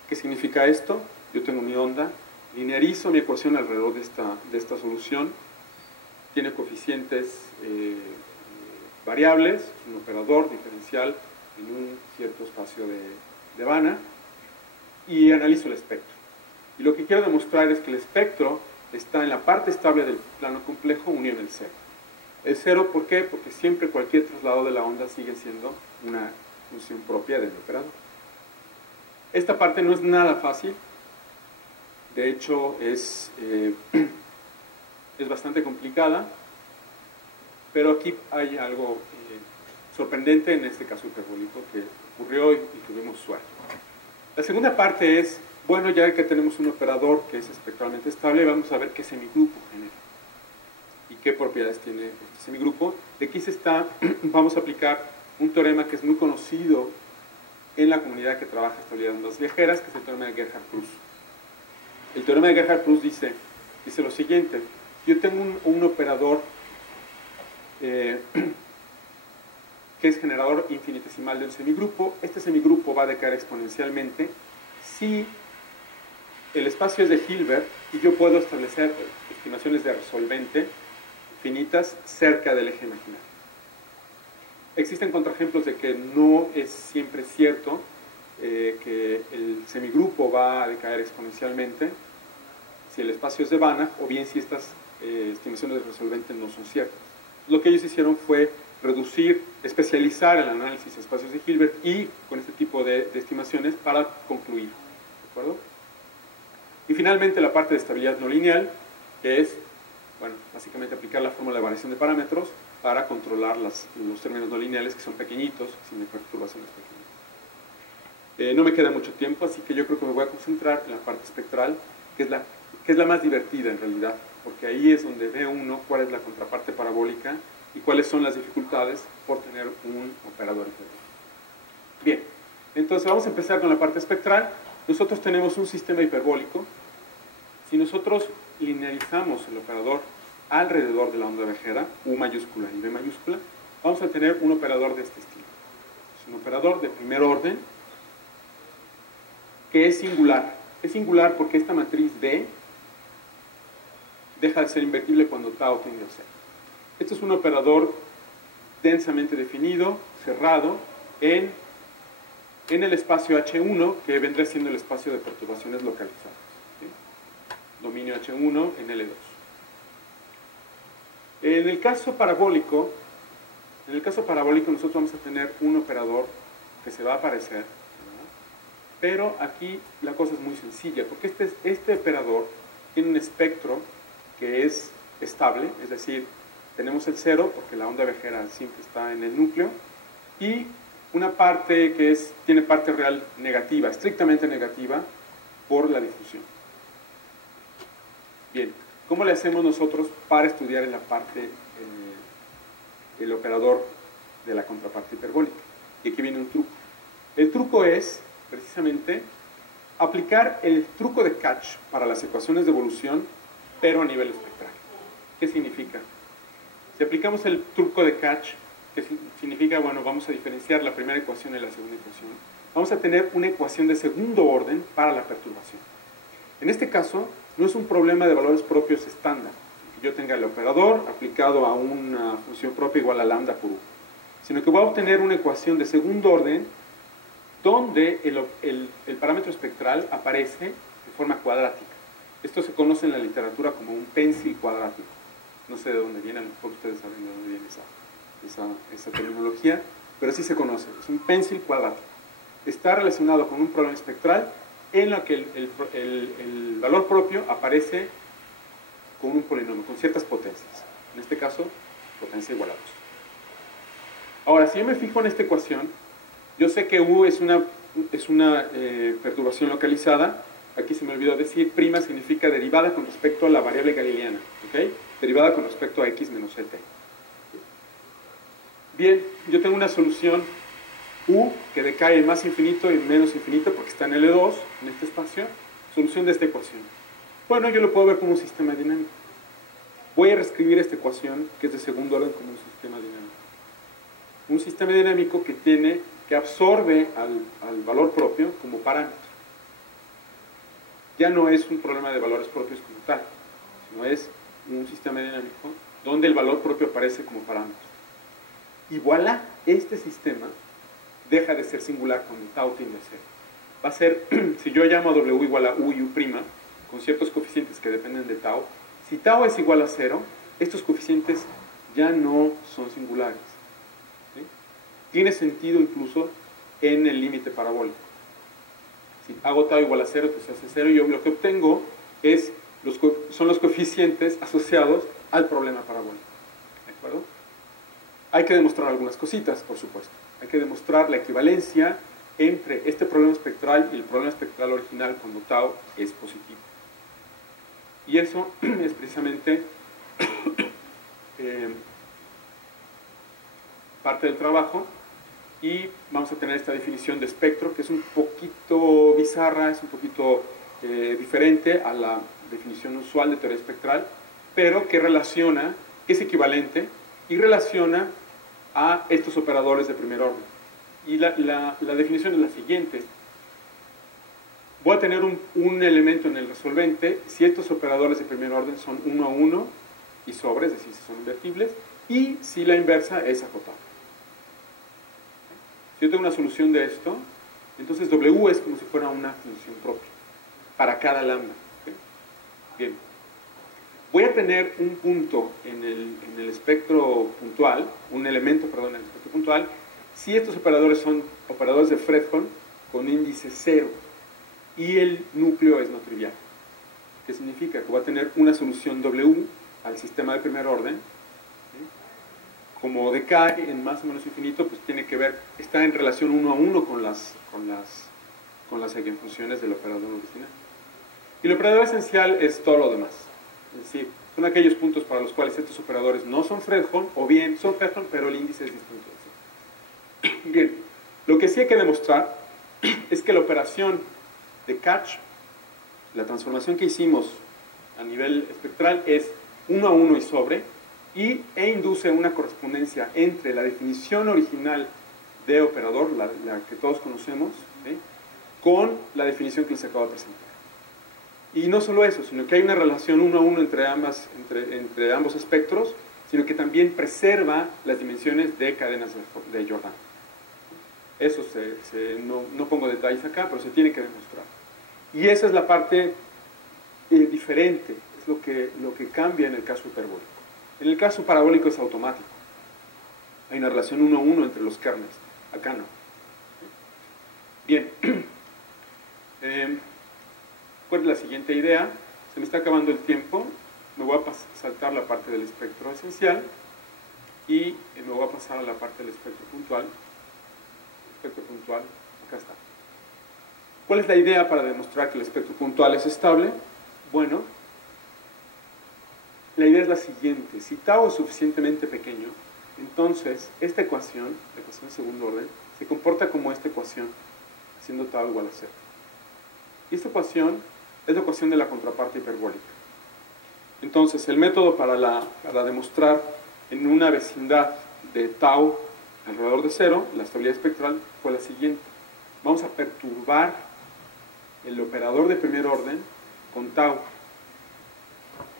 ¿Qué significa esto? Yo tengo mi onda, linearizo mi ecuación alrededor de esta solución, tiene coeficientes variables, es un operador diferencial en un cierto espacio de Banach, y analizo el espectro. Y lo que quiero demostrar es que el espectro está en la parte estable del plano complejo unido en el cero. El cero, ¿por qué? Porque siempre cualquier traslado de la onda sigue siendo una función propia del operador. Esta parte no es nada fácil, de hecho es bastante complicada, pero aquí hay algo sorprendente en este caso hiperbólico que ocurrió y tuvimos suerte. La segunda parte es, bueno, ya que tenemos un operador que es espectralmente estable, vamos a ver qué semigrupo genera y qué propiedades tiene este semigrupo. De aquí vamos a aplicar un teorema que es muy conocido en la comunidad que trabaja estabilidad de ondas viajeras, que es el teorema de Gerhardt-Prus. El teorema de Gerhardt-Prus dice lo siguiente: yo tengo un operador que es generador infinitesimal de un semigrupo. Este semigrupo va a decaer exponencialmente si el espacio es de Hilbert y yo puedo establecer estimaciones de resolvente finitas cerca del eje imaginario. Existen contraejemplos de que no es siempre cierto que el semigrupo va a decaer exponencialmente si el espacio es de Banach o bien si estas estimaciones de resolvente no son ciertas. Lo que ellos hicieron fue reducir, especializar el análisis de espacios de Hilbert y con este tipo de estimaciones para concluir. ¿De acuerdo? Y finalmente la parte de estabilidad no lineal, que es, bueno, básicamente aplicar la fórmula de variación de parámetros para controlar los términos no lineales que son pequeñitos, sin perturbaciones pequeñas. No me queda mucho tiempo, así que yo creo que me voy a concentrar en la parte espectral, que es la más divertida en realidad, porque ahí es donde ve uno cuál es la contraparte parabólica y cuáles son las dificultades por tener un operador hiperbólico. Bien, entonces vamos a empezar con la parte espectral. Nosotros tenemos un sistema hiperbólico. Si nosotros linearizamos el operador alrededor de la onda viajera, U mayúscula y B mayúscula, vamos a tener un operador de este estilo. Es un operador de primer orden que es singular. Es singular porque esta matriz B deja de ser invertible cuando tau tiende a 0. Este es un operador densamente definido, cerrado, en el espacio H1, que vendrá siendo el espacio de perturbaciones localizadas. ¿Sí? Dominio H1 en L2. En el caso parabólico nosotros vamos a tener un operador que se va a aparecer, ¿verdad? Pero aquí la cosa es muy sencilla, porque este operador tiene un espectro que es estable, es decir, tenemos el 0 porque la onda viajera siempre está en el núcleo, y una parte que tiene parte real negativa, estrictamente negativa, por la difusión. Bien, ¿cómo le hacemos nosotros para estudiar en la parte el operador de la contraparte hiperbólica? Y aquí viene un truco. El truco es, precisamente, aplicar el truco de Catch para las ecuaciones de evolución, pero a nivel espectral. ¿Qué significa? Si aplicamos el truco de Catch, que significa, bueno, vamos a diferenciar la primera ecuación y la segunda ecuación, vamos a tener una ecuación de segundo orden para la perturbación. En este caso, no es un problema de valores propios estándar, que yo tenga el operador aplicado a una función propia igual a lambda por U, sino que voy a obtener una ecuación de segundo orden donde el parámetro espectral aparece de forma cuadrática. Esto se conoce en la literatura como un pencil cuadrático. No sé de dónde viene, a lo mejor ustedes saben de dónde viene esa terminología, pero así se conoce, es un pencil cuadrático. Está relacionado con un problema espectral en la que el valor propio aparece con un polinomio, con ciertas potencias. En este caso, potencia igual a 2. Ahora, si yo me fijo en esta ecuación, yo sé que U es una perturbación localizada. Aquí se me olvidó decir, prima significa derivada con respecto a la variable galileana, ¿ok? Derivada con respecto a x menos et. Bien, yo tengo una solución U que decae en más infinito y menos infinito porque está en L2, en este espacio, solución de esta ecuación. Bueno, yo lo puedo ver como un sistema dinámico. Voy a reescribir esta ecuación, que es de segundo orden, como un sistema dinámico. Un sistema dinámico que absorbe al valor propio como parámetro. Ya no es un problema de valores propios como tal, sino es un sistema dinámico donde el valor propio aparece como parámetro. Y voilà, este sistema deja de ser singular cuando tau tiende a 0. Va a ser, si yo llamo a W igual a U y U', con ciertos coeficientes que dependen de tau, si tau es igual a 0, estos coeficientes ya no son singulares. ¿Sí? Tiene sentido incluso en el límite parabólico. Si hago tau igual a 0, pues se hace 0, y yo lo que obtengo son los coeficientes asociados al problema parabólico. ¿De acuerdo? Hay que demostrar algunas cositas, por supuesto. Hay que demostrar la equivalencia entre este problema espectral y el problema espectral original cuando tau es positivo. Y eso es precisamente parte del trabajo, y vamos a tener esta definición de espectro que es un poquito bizarra, es un poquito diferente a la definición usual de teoría espectral, pero que es equivalente y relaciona a estos operadores de primer orden. Y la definición es la siguiente. Voy a tener un elemento en el resolvente si estos operadores de primer orden son 1 a 1 y sobre, es decir, si son invertibles, y si la inversa es acotable. Si yo tengo una solución de esto, entonces W es como si fuera una función propia para cada lambda. ¿Okay? Bien. Voy a tener un punto en el espectro puntual, un elemento, perdón, en el espectro puntual, si estos operadores son operadores de Fredholm con índice 0 y el núcleo es no trivial. ¿Qué significa? Que va a tener una solución W al sistema de primer orden. ¿Sí? Como decae en más o menos infinito, pues tiene que ver, está en relación 1 a 1 con las eigenfunciones del operador original. Y el operador esencial es todo lo demás. Es decir, son aquellos puntos para los cuales estos operadores no son Fredholm, o bien son Fredholm, pero el índice es distinto. Bien, lo que sí hay que demostrar es que la operación de catch, la transformación que hicimos a nivel espectral, es 1 a 1 y sobre, e induce una correspondencia entre la definición original de operador, la que todos conocemos, ¿sí?, con la definición que les acabo de presentar. Y no solo eso, sino que hay una relación 1 a 1 entre ambos espectros, sino que también preserva las dimensiones de cadenas de Jordan. Eso no pongo detalles acá, pero se tiene que demostrar. Y esa es la parte diferente, es lo que cambia en el caso hiperbólico. En el caso parabólico es automático. Hay una relación 1 a 1 entre los kernels. Acá no. Bien. ¿Cuál es la siguiente idea? Se me está acabando el tiempo. Me voy a saltar la parte del espectro esencial y me voy a pasar a la parte del espectro puntual. Espectro puntual, acá está. ¿Cuál es la idea para demostrar que el espectro puntual es estable? Bueno, la idea es la siguiente. Si tau es suficientemente pequeño, entonces esta ecuación, la ecuación de segundo orden, se comporta como esta ecuación, siendo tau igual a 0. Y esta ecuación es la ecuación de la contraparte hiperbólica. Entonces, el método para demostrar en una vecindad de tau alrededor de 0, la estabilidad espectral, fue la siguiente. Vamos a perturbar el operador de primer orden con tau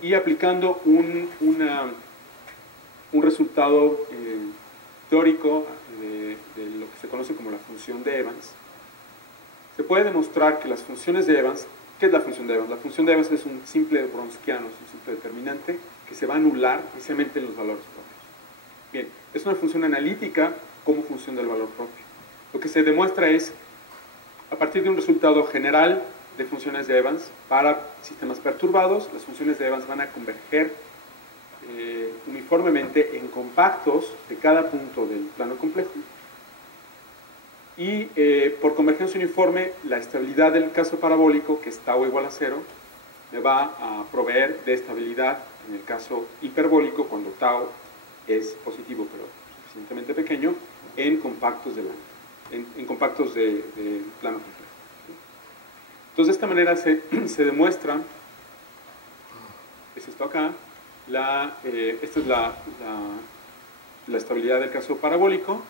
y aplicando un resultado teórico de lo que se conoce como la función de Evans. Se puede demostrar que las funciones de Evans, ¿qué es la función de Evans? La función de Evans es un simple Wronskiano, es un simple determinante que se va a anular precisamente en los valores propios. Bien, es una función analítica como función del valor propio. Lo que se demuestra es, a partir de un resultado general de funciones de Evans para sistemas perturbados, las funciones de Evans van a converger uniformemente en compactos de cada punto del plano complejo. Y por convergencia uniforme, la estabilidad del caso parabólico, que es tau igual a 0, me va a proveer de estabilidad en el caso hiperbólico, cuando tau es positivo, pero suficientemente pequeño, en compactos de compactos de plano complejo. Entonces, de esta manera se demuestra, es esto acá, esta es la estabilidad del caso parabólico,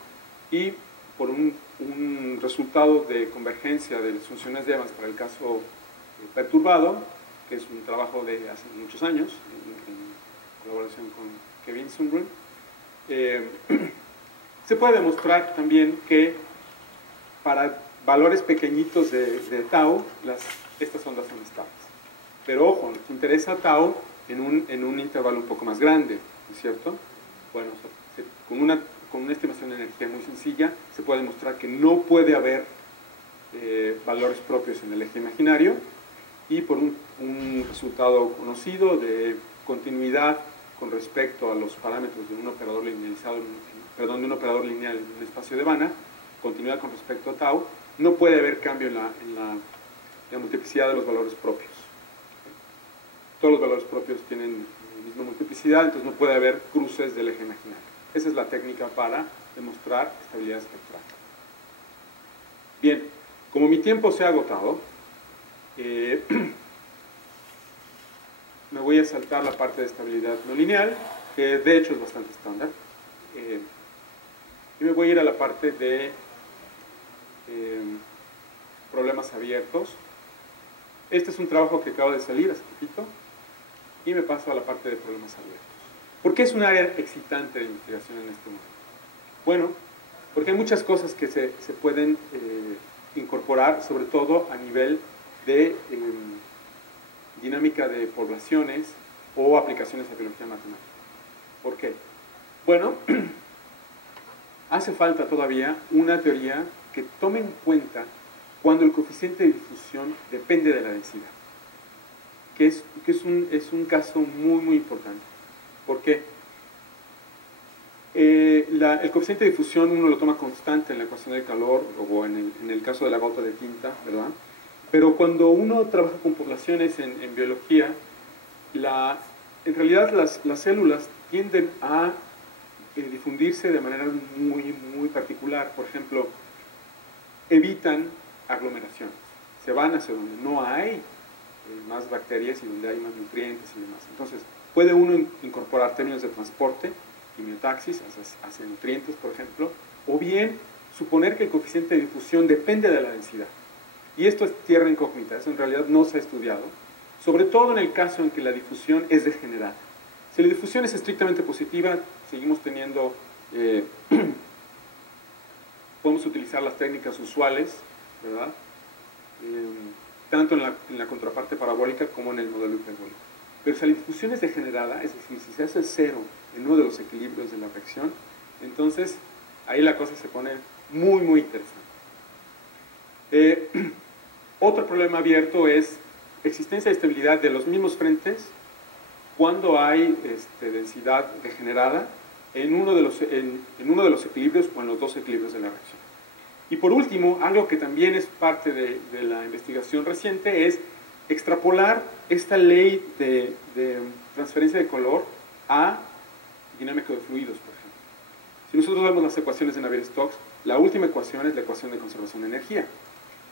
y por un resultado de convergencia de las funciones de Evans para el caso perturbado, que es un trabajo de hace muchos años, en colaboración con Kevin Sundgren, se puede demostrar también que para valores pequeñitos de tau, estas ondas son estables. Pero ojo, nos interesa tau en un intervalo un poco más grande, ¿no es cierto? Bueno, con una estimación de energía muy sencilla, se puede demostrar que no puede haber valores propios en el eje imaginario, y por un resultado conocido de continuidad con respecto a los parámetros de un operador linealizado, de un operador lineal en un espacio de Banach, continuidad con respecto a tau, no puede haber cambio en la multiplicidad de los valores propios. Todos los valores propios tienen la misma multiplicidad, entonces no puede haber cruces del eje imaginario. Esa es la técnica para demostrar estabilidad espectral. Bien, como mi tiempo se ha agotado, me voy a saltar la parte de estabilidad no lineal, que de hecho es bastante estándar, y me voy a ir a la parte de problemas abiertos. Este es un trabajo que acaba de salir hace poquito, y me paso a la parte de problemas abiertos. ¿Por qué es un área excitante de investigación en este momento? Bueno, Porque hay muchas cosas que se pueden incorporar, sobre todo a nivel de dinámica de poblaciones o aplicaciones de biología matemática. ¿Por qué? Bueno, hace falta todavía una teoría que tome en cuenta cuando el coeficiente de difusión depende de la densidad, que es un caso muy importante. ¿Por qué? El coeficiente de difusión uno lo toma constante en la ecuación del calor o en el caso de la gota de tinta, ¿verdad? Pero cuando uno trabaja con poblaciones en biología, en realidad las células tienden a difundirse de manera muy particular. Por ejemplo, evitan aglomeraciones, se van hacia donde no hay más bacterias y donde hay más nutrientes y demás. Entonces, puede uno incorporar términos de transporte, quimiotaxis, hacia nutrientes, por ejemplo, o bien suponer que el coeficiente de difusión depende de la densidad. Y esto es tierra incógnita, eso en realidad no se ha estudiado, sobre todo en el caso en que la difusión es degenerada. Si la difusión es estrictamente positiva, seguimos teniendo, podemos utilizar las técnicas usuales, ¿verdad? Tanto en la contraparte parabólica como en el modelo hiperbólico. Pero si la difusión es degenerada, es decir, si se hace cero en uno de los equilibrios de la reacción, entonces ahí la cosa se pone muy interesante. Otro problema abierto es existencia de estabilidad de los mismos frentes cuando hay densidad degenerada en uno de los equilibrios o en los dos equilibrios de la reacción. Y por último, algo que también es parte de la investigación reciente es extrapolar esta ley de transferencia de color a dinámica de fluidos, por ejemplo. Si nosotros vemos las ecuaciones de Navier-Stokes, la última ecuación es la ecuación de conservación de energía.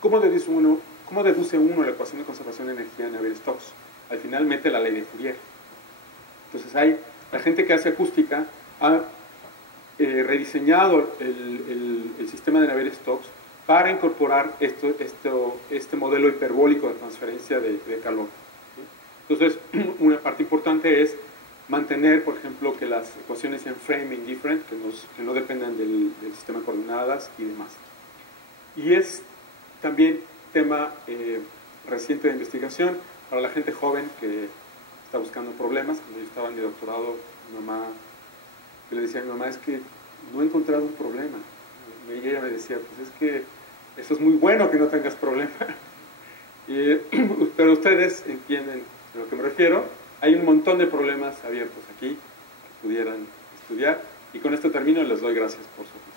¿Cómo deduce uno la ecuación de conservación de energía de Navier-Stokes? Al final mete la ley de Fourier. Entonces la gente que hace acústica ha rediseñado el sistema de Navier-Stokes para incorporar este modelo hiperbólico de transferencia de calor. Entonces, una parte importante es mantener, por ejemplo, que las ecuaciones sean frame indifferent, que no dependan del sistema de coordenadas y demás. Y es también tema reciente de investigación para la gente joven que está buscando problemas. Cuando yo estaba en mi doctorado, yo le decía a mi mamá, es que no he encontrado un problema. Y ella me decía, pues es que eso es muy bueno que no tengas problema. Pero ustedes entienden a lo que me refiero. Hay un montón de problemas abiertos aquí que pudieran estudiar. Y con esto termino y les doy gracias por su atención.